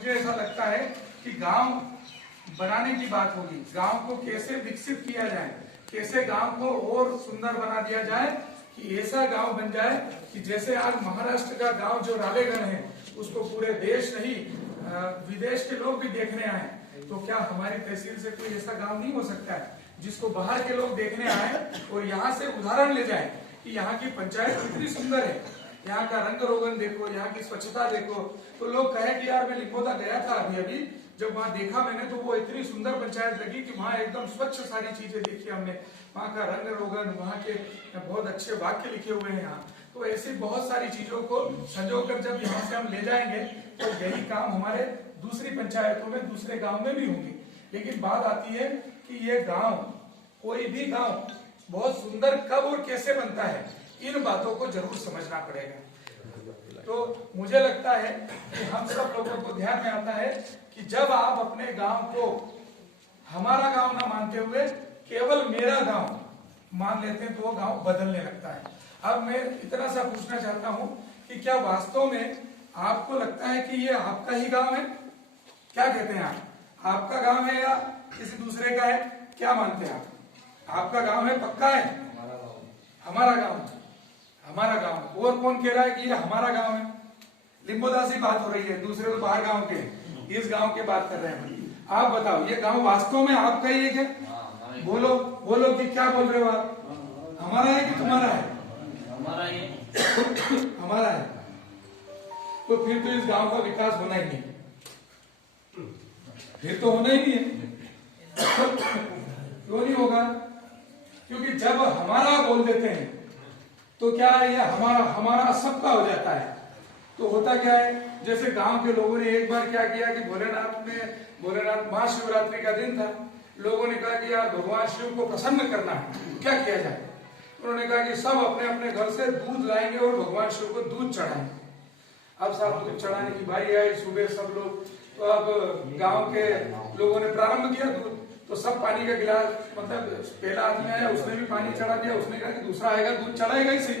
मुझे ऐसा लगता है कि गांव बनाने की बात होगी, गांव को कैसे विकसित किया जाए, कैसे गांव को और सुंदर बना दिया जाए कि ऐसा गांव बन जाए कि जैसे आज महाराष्ट्र का गांव जो रालेगण है उसको पूरे देश नहीं विदेश के लोग भी देखने आए, तो क्या हमारी तहसील से कोई ऐसा गांव नहीं हो सकता है जिसको बाहर के लोग देखने आए और यहाँ से उदाहरण ले जाए कि यहाँ की पंचायत कितनी सुंदर है, यहाँ का रंग रोगन देखो, यहाँ की स्वच्छता देखो, तो लोग कहे कि यार मैं लिंगोदा गया था अभी जब वहाँ देखा मैंने तो वो इतनी सुंदर पंचायत लगी कि वहाँ एकदम स्वच्छ सारी चीजें देखी हमने, वहाँ का रंग रोगन, वहाँ के बहुत अच्छे वाक्य लिखे हुए हैं यहाँ। तो ऐसी बहुत सारी चीजों को संजोकर जब यहाँ से हम ले जाएंगे तो यही काम हमारे दूसरी पंचायतों में, दूसरे गाँव में भी होंगे। लेकिन बात आती है कि ये गाँव, कोई भी गाँव बहुत सुंदर कब और कैसे बनता है, इन बातों को जरूर समझना पड़ेगा। तो मुझे लगता है कि हम सब लोगों को ध्यान में आता है कि जब आप अपने गांव को हमारा गांव ना मानते हुए केवल मेरा गांव मान लेते हैं तो वो गांव बदलने लगता है। अब मैं इतना सा पूछना चाहता हूं कि क्या वास्तव में आपको लगता है कि ये आपका ही गांव है? क्या कहते हैं आप, आपका गांव है या किसी दूसरे का है? क्या मानते हैं आप? आपका गांव है, पक्का है? हमारा गांव, हमारा गांव। और कौन कह रहा है कि ये हमारा गांव है? लिंगोदा से बात हो रही है, दूसरे तो बाहर गांव के, इस गांव की बात कर रहे हैं। आप बताओ ये गांव वास्तव में आपका ही है क्या? बोलो बोलो कि क्या बोल रहे हो आप? हमारा है कि तुम्हारा है? हमारा है। हमारा है। तो फिर तो इस गांव का विकास होना ही नहीं, फिर तो होना ही नहीं है। क्यों नहीं होगा? क्योंकि जब हमारा बोल देते हैं तो क्या है, ये हमारा सबका हो जाता है। तो होता क्या है, जैसे गांव के लोगों ने एक बार क्या किया कि भोलेनाथ महाशिवरात्रि का दिन था, लोगों ने कहा कि यार भगवान शिव को प्रसन्न करना है, क्या किया जाए? उन्होंने कहा कि सब अपने अपने घर से दूध लाएंगे और भगवान शिव को दूध चढ़ाएंगे। अब साहब दूध चढ़ाने की बारी आई, सुबह सब लोग, तो अब गांव के लोगों ने प्रारंभ किया दूध, तो सब पानी का गिलास, मतलब पहला आदमी आया उसने भी पानी चढ़ा दिया, उसने कहा कि दूसरा आएगा दूध चढ़ाएगा इसी,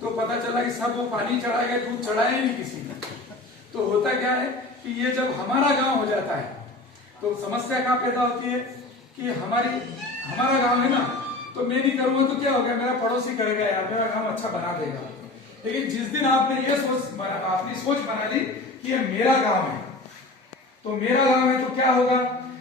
तो पता चला कि सब वो पानी चढ़ाएगा, दूध चढ़ाया ही नहीं किसी ने। तो होता क्या है कि ये जब हमारा गांव हो जाता है तो समस्या क्या पैदा होती है कि हमारा गांव है ना, तो मैं नहीं करूंगा तो क्या हो गया, मेरा पड़ोसी करेगा यार, मेरा गांव अच्छा बना देगा। लेकिन जिस दिन आपने ये अपनी सोच बना ली कि ये मेरा गांव है, तो मेरा गांव है तो क्या होगा,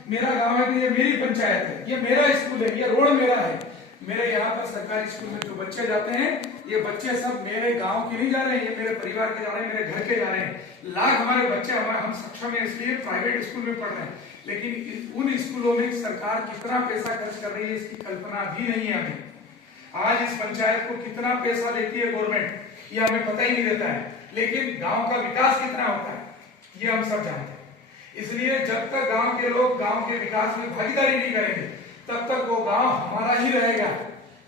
मेरा गांव है तो ये मेरी पंचायत है, ये मेरा स्कूल है, ये रोड मेरा है, मेरे यहाँ पर सरकारी स्कूल में जो बच्चे जाते हैं ये बच्चे सब मेरे गांव के नहीं जा रहे हैं, ये मेरे परिवार के जा रहे हैं, मेरे घर के जा रहे हैं। लाख हमारे बच्चे हम सक्षम है इसलिए प्राइवेट स्कूल में पढ़ रहे हैं, लेकिन उन स्कूलों में सरकार कितना पैसा खर्च कर रही है इसकी कल्पना भी नहीं है हमें। आज इस पंचायत को कितना पैसा देती है गवर्नमेंट ये हमें पता ही नहीं देता है, लेकिन गांव का विकास कितना होता है ये हम सब जानते हैं। इसलिए जब तक गांव के लोग गांव के विकास में भागीदारी नहीं करेंगे तब तक वो गांव हमारा ही रहेगा।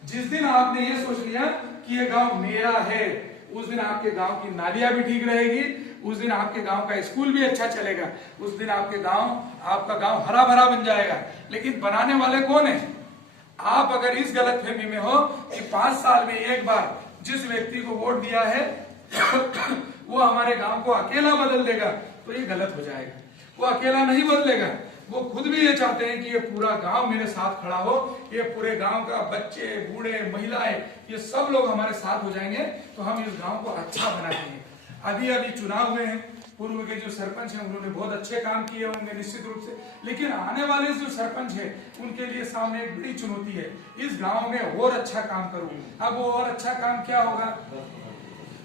जिस दिन आपने ये सोच लिया कि ये गांव मेरा है, उस दिन आपके गांव की नालियां भी ठीक रहेगी, उस दिन आपके गांव का स्कूल भी अच्छा चलेगा, उस दिन आपका गांव हरा भरा बन जाएगा। लेकिन बनाने वाले कौन है? आप अगर इस गलतफहमी में हो कि 5 साल में एक बार जिस व्यक्ति को वोट दिया है वो हमारे गांव को अकेला बदल देगा, तो ये गलत हो जाएगा। वो अकेला नहीं बदलेगा, वो खुद भी ये चाहते हैं कि ये पूरा गांव मेरे साथ खड़ा हो, ये पूरे गांव का बच्चे, बूढ़े, महिलाएं, ये सब लोग हमारे साथ हो जाएंगे तो हम इस गांव को अच्छा बनाएंगे। अभी चुनाव हुए हैं, पूर्व के जो सरपंच हैं उन्होंने बहुत अच्छे काम किए होंगे निश्चित रूप से, लेकिन आने वाले जो सरपंच है उनके लिए सामने एक बड़ी चुनौती है, इस गांव में और अच्छा काम करूं। अब वो और अच्छा काम क्या होगा?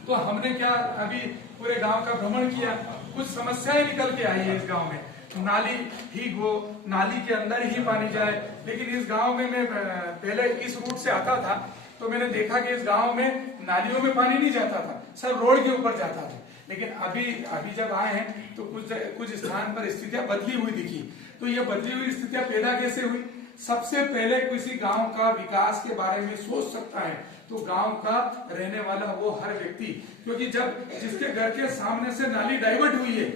तो हमने क्या अभी पूरे गांव का भ्रमण किया, कुछ समस्याएं निकल के आई है इस गांव में। नाली ठीक हो, नाली के अंदर ही पानी जाए, लेकिन इस गांव में मैं पहले इस रूट से आता था तो मैंने देखा कि इस गांव में नालियों में पानी नहीं जाता था, सब रोड के ऊपर जाता था। लेकिन अभी जब आए हैं तो कुछ स्थान पर स्थितियां बदली हुई दिखी। तो ये बदली हुई स्थितियां पैदा कैसे हुई? सबसे पहले किसी गांव का विकास के बारे में सोच सकता है तो गांव का रहने वाला वो हर व्यक्ति, क्योंकि जब जिसके घर के सामने से नाली डाइवर्ट हुई है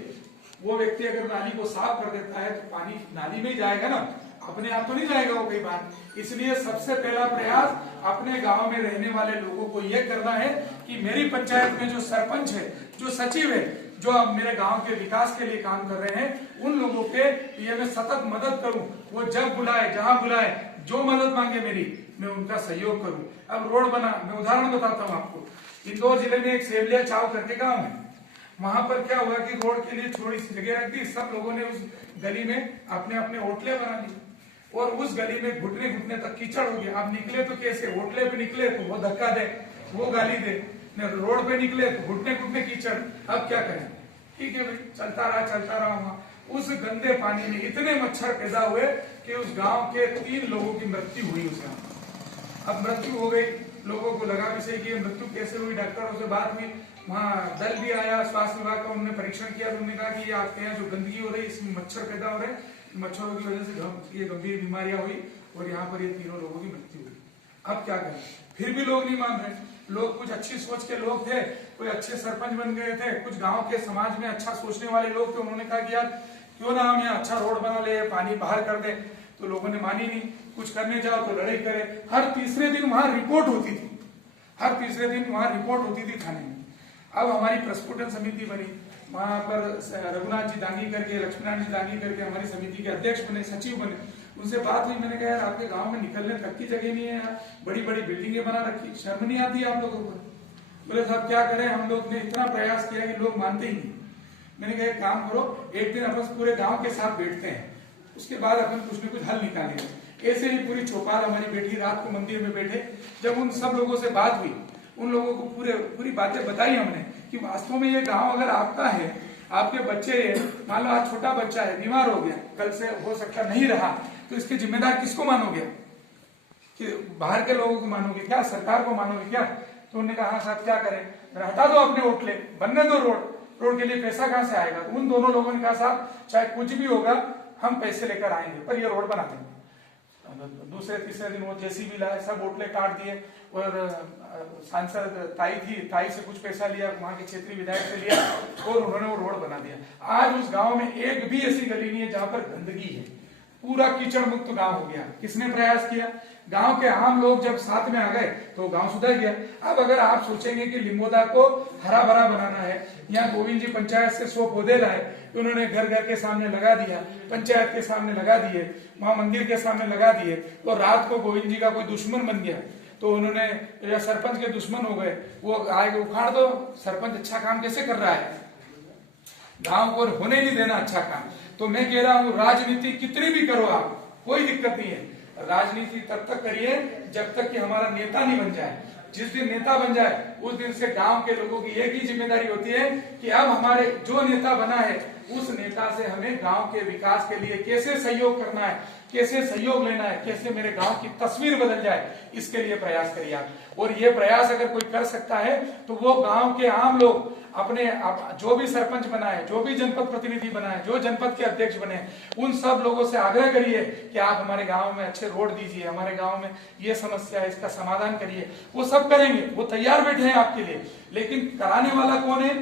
वो व्यक्ति अगर नाली को साफ कर देता है तो पानी नाली में ही जाएगा ना, अपने आप तो नहीं जाएगा वो कई बार। इसलिए सबसे पहला प्रयास अपने गांव में रहने वाले लोगों को यह करना है कि मेरी पंचायत में जो सरपंच है, जो सचिव है, जो अब मेरे गांव के विकास के लिए काम कर रहे हैं, उन लोगों के लिए मैं सतत मदद करूं। वो जब बुलाए, जहां बुलाए, जो मदद मांगे मेरी, मैं उनका सहयोग करूं। अब रोड बना, मैं उदाहरण बताता हूं आपको। इंदौर जिले में एक सेवलिया चाव करके गांव है, वहां पर क्या हुआ कि रोड के लिए थोड़ी सी जगह रख दी, सब लोगों ने उस गली में अपने अपने होटले बना ली और उस गली में घुटने घुटने तक कीचड़ हो गया। अब निकले तो कैसे, होटले पे निकले तो वो धक्का दे, वो गाली दे, रोड पे निकले तो घुटने घुटने कीचड़। अब क्या करें? ठीक है भाई, चलता रहा वहां। उस गंदे पानी में इतने मच्छर पैदा हुए कि उस गांव के 3 लोगों की मृत्यु हुई उस गांव। अब मृत्यु हो गई, लोगों को लगा भी सही कि मृत्यु कैसे हुई। डॉक्टरों से बात हुई, वहाँ दल भी आया स्वास्थ्य विभाग का, उन्होंने परीक्षण किया, उन्होंने कहा कि ये आपके यहाँ जो गंदगी हो रही है इसमें मच्छर पैदा हो रहे हैं, मच्छरों की वजह से ये गंभीर बीमारियां हुई और यहाँ पर ये 3 लोगों की मृत्यु हुई। अब क्या करें? फिर भी लोग नहीं मान रहे। लोग कुछ अच्छी सोच के लोग थे, कोई अच्छे सरपंच बन गए थे, कुछ गांव के समाज में अच्छा सोचने वाले लोग थे, उन्होंने कहा कि यार क्यों ना हम यहाँ अच्छा रोड बना ले, पानी बाहर कर दे। तो लोगों ने मानी नहीं। कुछ करने जाओ तो लड़ाई करे। हर तीसरे दिन वहां रिपोर्ट होती थी, हर तीसरे दिन वहां रिपोर्ट होती थी थाने में। अब हमारी प्रस्फुटन समिति बनी, वहां पर रघुनाथ जी दांगी करके, लक्ष्मीनारायण जी दांगी करके हमारी समिति के अध्यक्ष बने, सचिव बने। उनसे बात हुई, मैंने कहा यार आपके गांव में निकलने तक की जगह नहीं है, यार बड़ी बड़ी बिल्डिंगें बना रखी, शर्म नहीं आती आप लोगों को? बोले साहब क्या करें, हम लोग ने इतना प्रयास किया कि लोग मानते ही नहीं। मैंने कहा एक काम करो, एक दिन अपन पूरे गांव के साथ बैठते हैं, उसके बाद अपन कुछ न कुछ हल निकालेंगे। ऐसे ही पूरी चौपाल हमारी बैठी, रात को मंदिर में बैठे, जब उन सब लोगों से बात हुई, उन लोगों को पूरी बातें बताई हमने कि वास्तव में ये गांव अगर आपका है, आपके बच्चे, मान लो आज छोटा बच्चा है, बीमार हो गया, कल से हो सकता नहीं रहा, तो इसके जिम्मेदार किसको मानोगे? कि बाहर के लोगों को मानोगे क्या, सरकार को मानोगे क्या? तो उन्होंने कहा हाँ साहब क्या करें, हटा दो अपने होटले, बनने दो रोड के लिए पैसा कहां से आएगा? उन दोनों लोगों ने कहा साहब चाहे कुछ भी होगा हम पैसे लेकर आएंगे, पर ये रोड बना देंगे। दूसरे तीसरे दिन वो जेसीबी लाए, सब होटले काट दिए और सांसद ताई थी, ताई से कुछ पैसा लिया, वहां के क्षेत्रीय विधायक से लिया और उन्होंने वो रोड बना दिया। आज उस गांव में एक भी ऐसी गली नहीं है जहां पर गंदगी है, पूरा कीचड़ मुक्त गांव हो गया। किसने प्रयास किया? गांव के आम लोग जब साथ में आ गए तो गांव सुधर गया। अब अगर आप सोचेंगे कि लिंगोदा को हरा भरा बनाना है, यहाँ गोविंद जी पंचायत से 100 पौधे लाए, उन्होंने घर घर के सामने लगा दिया, पंचायत के सामने लगा दिए, वहां मंदिर के सामने लगा दिए, तो रात को गोविंद जी का कोई दुश्मन बन गया तो उन्होंने, या सरपंच के दुश्मन हो गए, वो आगे उखाड़ दो। सरपंच अच्छा काम कैसे कर रहा है? गांव को होने नहीं देना अच्छा काम। तो मैं कह रहा हूं राजनीति कितनी भी करो आप, कोई दिक्कत नहीं है। राजनीति तब तक करिए जब तक कि हमारा नेता नहीं बन जाए। जिस दिन नेता बन जाए उस दिन से गांव के लोगों की एक ही जिम्मेदारी होती है कि अब हमारे जो नेता बना है उस नेता से हमें गांव के विकास के लिए कैसे सहयोग करना है, कैसे सहयोग लेना है, कैसे मेरे गांव की तस्वीर बदल जाए, इसके लिए प्रयास करिए आप। और ये प्रयास अगर कोई कर सकता है तो वो गांव के आम लोग अपने जो भी सरपंच बनाए, जो भी जनपद प्रतिनिधि बनाए, जो जनपद के अध्यक्ष बने, उन सब लोगों से आग्रह करिए कि आप हमारे गांव में अच्छे रोड दीजिए, हमारे गांव में ये समस्या है इसका समाधान करिए। वो सब करेंगे, वो तैयार बैठे हैं आपके लिए, लेकिन कराने वाला कौन है?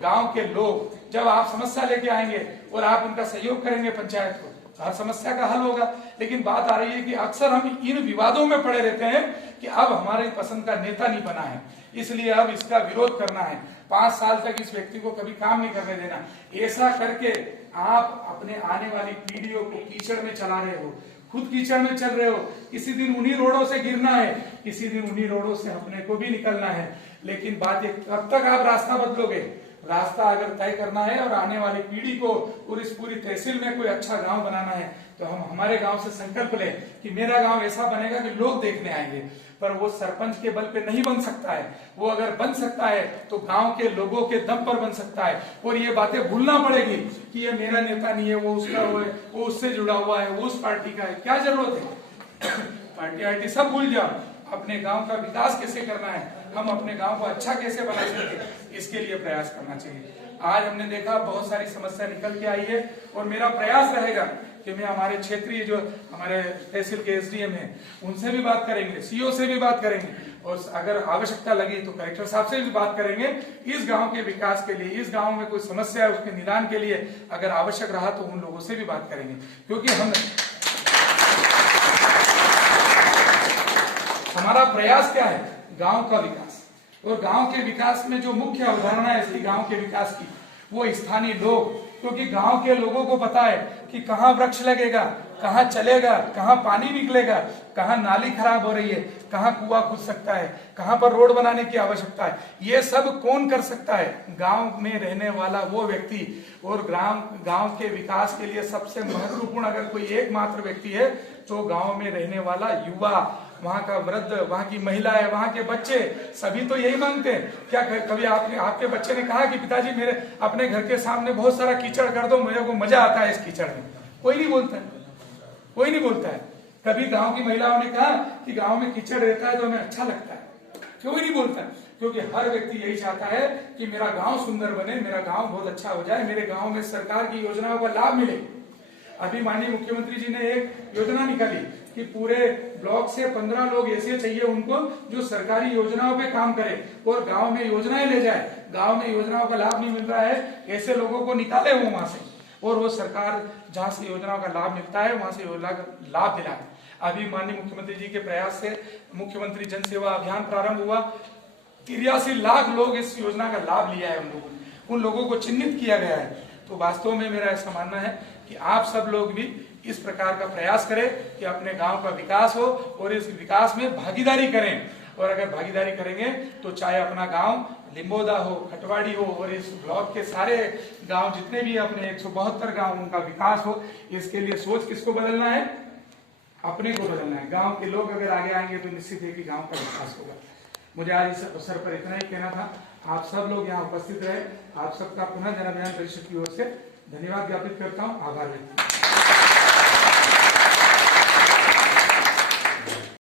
गांव के लोग। जब आप समस्या लेके आएंगे और आप उनका सहयोग करेंगे पंचायत को, तो हर समस्या का हल होगा। लेकिन बात आ रही है कि अक्सर हम इन विवादों में पड़े रहते हैं कि अब हमारे पसंद का नेता नहीं बना है, इसलिए अब इसका विरोध करना है, 5 साल तक इस व्यक्ति को कभी काम नहीं करने देना। ऐसा करके आप अपने आने वाली पीढ़ियों को कीचड़ में चला रहे हो, खुद कीचड़ में चल रहे हो। किसी दिन उन्हीं रोडों से गिरना है, किसी दिन उन्हीं रोडों से अपने को भी निकलना है। लेकिन बात एक, कब तक आप रास्ता बदलोगे? रास्ता अगर तय करना है और आने वाली पीढ़ी को और इस पूरी तहसील में कोई अच्छा गांव बनाना है, तो हम हमारे गांव से संकल्प लें कि मेरा गांव ऐसा बनेगा कि लोग देखने आएंगे। पर वो सरपंच के बल पे नहीं बन सकता है, वो अगर बन सकता है तो गांव के लोगों के दम पर बन सकता है। और ये बातें भूलना पड़ेगी कि ये मेरा नेता नहीं है, वो उसका है, वो उससे जुड़ा हुआ है, वो उस पार्टी का है, क्या जरूरत है? पार्टी सब भूल जाओ। अपने गांव का विकास कैसे करना है, हम अपने गांव को अच्छा कैसे बना सकते, इसके लिए प्रयास करना चाहिए। आज हमने देखा बहुत सारी समस्या निकल के आई है और मेरा प्रयास रहेगा कि मैं हमारे क्षेत्रीय जो हमारे तहसील के एसडीएम हैं उनसे भी बात करेंगे, सीओ से भी बात करेंगे और अगर आवश्यकता लगी तो कलेक्टर साहब से भी बात करेंगे। इस गांव के विकास के लिए, इस गांव में कोई समस्या है उसके निदान के लिए अगर आवश्यक रहा तो उन लोगों से भी बात करेंगे। क्योंकि हमारा प्रयास क्या है? गांव का विकास। और गांव के विकास में जो मुख्य अवधारणा है इसकी गांव के विकास की, वो स्थानीय लोग, क्योंकि गांव के लोगों को पता है कि कहाँ वृक्ष लगेगा, कहाँ चलेगा, कहाँ पानी निकलेगा, कहाँ नाली खराब हो रही है, कहाँ कुआं खुद सकता है, कहाँ पर रोड बनाने की आवश्यकता है। ये सब कौन कर सकता है? गांव में रहने वाला वो व्यक्ति। और गांव के विकास के लिए सबसे महत्वपूर्ण अगर कोई एकमात्र व्यक्ति है तो गांव में रहने वाला युवा, वहां का वृद्ध, वहां की महिलाएं, वहां के बच्चे, सभी तो यही मांगते हैं। क्या कभी आपके बच्चे ने कहा कि पिताजी मेरे अपने घर के सामने बहुत सारा कीचड़ कर दो, मुझे को मजा आता है इस कीचड़ में? कोई नहीं बोलता है, कोई नहीं बोलता है। कभी गांव की महिलाओं ने कहा कि गांव में कीचड़ रहता है तो हमें अच्छा लगता है? कोई नहीं बोलता है, क्योंकि हर व्यक्ति यही चाहता है कि मेरा गांव सुंदर बने, मेरा गांव बहुत अच्छा हो जाए, मेरे गांव में सरकार की योजनाओं का लाभ मिले। अभी माननीय मुख्यमंत्री जी ने एक योजना निकाली कि पूरे ब्लॉक से 15 लोग ऐसे चाहिए उनको जो सरकारी योजनाओं पे काम करे और गांव में योजनाएं ले जाए। गांव में योजनाओं का लाभ नहीं मिल रहा है, ऐसे लोगों को निकाले वो वहां से, और वो सरकार जहां से योजनाओं का लाभ मिलता है वहां से योजना का लाभ दिलाए। अभी माननीय मुख्यमंत्री जी के प्रयास से मुख्यमंत्री जन सेवा अभियान प्रारंभ हुआ। 83 लाख लोग इस योजना का लाभ लिया है। उन लोगों को चिन्हित किया गया है। तो वास्तव में मेरा ऐसा मानना है कि आप सब लोग भी इस प्रकार का प्रयास करें कि अपने गांव का विकास हो और इस विकास में भागीदारी करें। और अगर भागीदारी करेंगे तो चाहे अपना गांव लिम्बोदा हो, खटवाड़ी हो, और इस ब्लॉक के सारे गांव जितने भी अपने 172 गांव, उनका विकास हो। इसके लिए सोच किसको बदलना है? अपने को बदलना है। गांव के लोग अगर आगे आएंगे तो निश्चित है कि गांव का विकास होगा। मुझे आज इस अवसर पर इतना ही कहना था। आप सब लोग यहाँ उपस्थित रहे, आप सबका पुनः जन अभियान परिषद की ओर से धन्यवाद ज्ञापित करता हूँ, आभार व्यक्त करता हूँ।